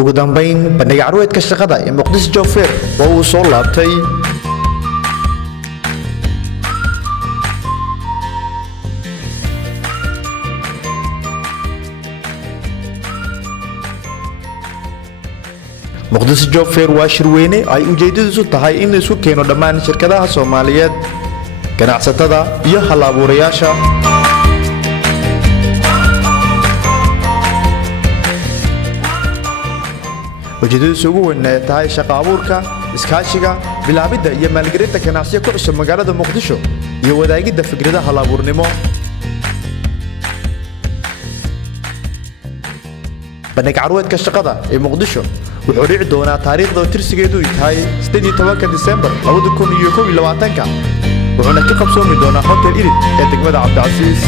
ugu dambeyn bandhiga carweedka shaqada ee Mogadishu Job Fair oo uu soo laabtay Mogadishu Job Fair waa shir weyne ay ujeedadiisu tahay in la isku keeno dhammaan shirkadaha Soomaaliyeed ganacsatada iyo hal-abuurayaasha ujeedadiisu ugu weyn ay tahay shaqo abuurka iskaashiga bilaabidda iyo maalgelinta ganacsiyo ku cusub magaalada Mogadishu iyo wadaagidda fikradaha hal-abuurnimo bandhiga carweedka shaqada ee Mogadishu wuxuu dhici doonaa taariikhda tirsigeedu tahay 18 December 2021 wuxuuna ka qabsoomi doonaa Hotel Irid ee degmada Cabdi Casiis